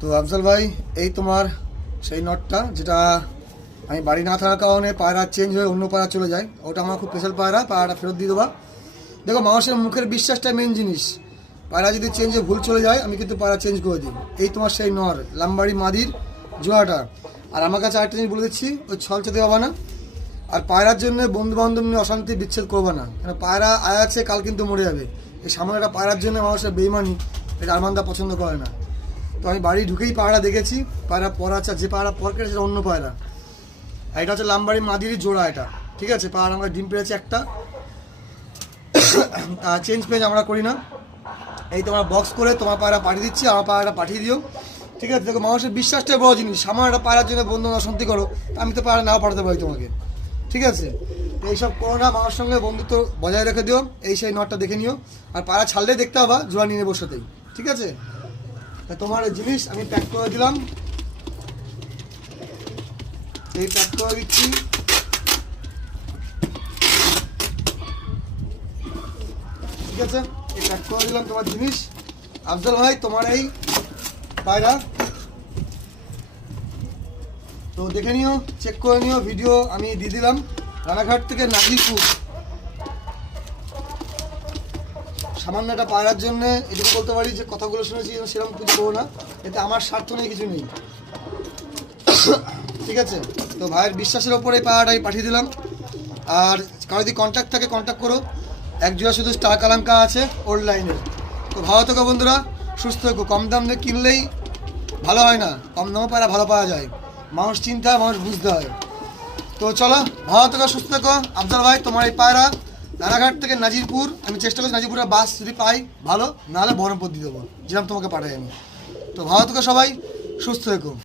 তো আফজাল ভাই, এই তোমার সেই নটটা যেটা আমি বাড়ি না থাকার কারণে পায়রা চেঞ্জ হয়ে অন্য পায়রা চলে যায়, ওটা আমার খুব স্পেশাল পায়রা, পায়রাটা ফেরত দিয়ে দেবা। দেখো, মানুষের মুখের বিশ্বাসটা মেন জিনিস। পায়রা যদি চেঞ্জ হয়ে ভুল চলে যায়, আমি কিন্তু পায়রা চেঞ্জ করে দিই। এই তোমার সেই নর লাম্বাড়ি মাদির জোড়াটা। আর আমার কাছে আরেকটা জিনিস বলে দিচ্ছি, ওই ছল চেতে হবে না। আর পায়রার জন্য বন্ধু বান্ধব নিয়ে অশান্তি বিচ্ছেদ করবে না, কেন পায়রা আয় আছে, কাল কিন্তু মরে যাবে। এই সামনে একটা পায়রার জন্য মানুষের বেইমানি, এটা আরমানদা পছন্দ করে না। তো আমি বাড়ি ঢুকেই পায়রা দেখেছি, পায়রা পর আছে, যে পায়রা পর কেটে সেটা অন্য পায়রা। আর এটা হচ্ছে লাম্বাড়ি মাদিরই জোড়া এটা, ঠিক আছে। পায়রা আমরা ডিম পেরেছে একটা, চেঞ্জ পেজ আমরা করি না। এই তোমার বক্স করে তোমার পায়রা পাঠিয়ে দিচ্ছি, আমার পায়রাটা পাঠিয়ে দিও, ঠিক আছে। দেখো, মানুষের বিশ্বাসটাই বড় জিনিস। সামান্য একটা পায়রার জন্য বন্ধু অশান্তি করো, আমি তো পায়রা নাও পাঠাতে পারি তোমাকে, ঠিক আছে। তো এইসব করো না, মানুষের সঙ্গে বন্ধুত্ব বজায় রেখে দিও। এই সেই নটটা দেখে নিও, আর পায়রা ছাড়লে দেখতে হবে জোড়া নিয়ে নেবো সাথেই, ঠিক আছে। তা তোমার জিনিস আমি প্যাক করে দিলাম, এই প্যাক করে দিচ্ছি, ঠিক আছে। এই প্যাক করে দিলাম তোমার জিনিস। আফজাল ভাই, তোমার এই পায়রা তো দেখে নিও, চেক করে নিও। ভিডিও আমি দিয়ে দিলাম। রানাঘাট থেকে নাজিরপুর, সামান্য একটা পায়রার জন্য এটুকু বলতে পারি যে কথাগুলো শুনেছি সেরকম কিছু করবো না, এতে আমার স্বার্থ নেই, কিছু নেই, ঠিক আছে। তো ভাইয়ের বিশ্বাসের ওপরে এই পায়রাটাই পাঠিয়ে দিলাম। আর কারো যদি কন্ট্যাক্ট থাকে কন্ট্যাক্ট করো। এক জোড়া শুধু স্টার কালাঙ্কা আছে ওল্ড লাইনের। তো ভালো থেকো বন্ধুরা, সুস্থ থেকো। কম দাম দিয়ে কিনলেই ভালো হয় না, কম দামে পায়রা ভালো পাওয়া যায়। মানুষ চিনতে হয়, মানুষ বুঝতে হয়। তো চলো, ভালো থেকো, সুস্থ থেকো। আফজাল ভাই, তোমার এই পায়রা রানাঘাট থেকে নাজিরপুর, আমি চেষ্টা করছি নাজিরপুরের বাস যদি পাই ভালো, নাহলে বহরমপুর দিয়ে দেবো, যেরকম তোমাকে পাঠাই আমি। তো ভালো থেকো সবাই, সুস্থ থেকো।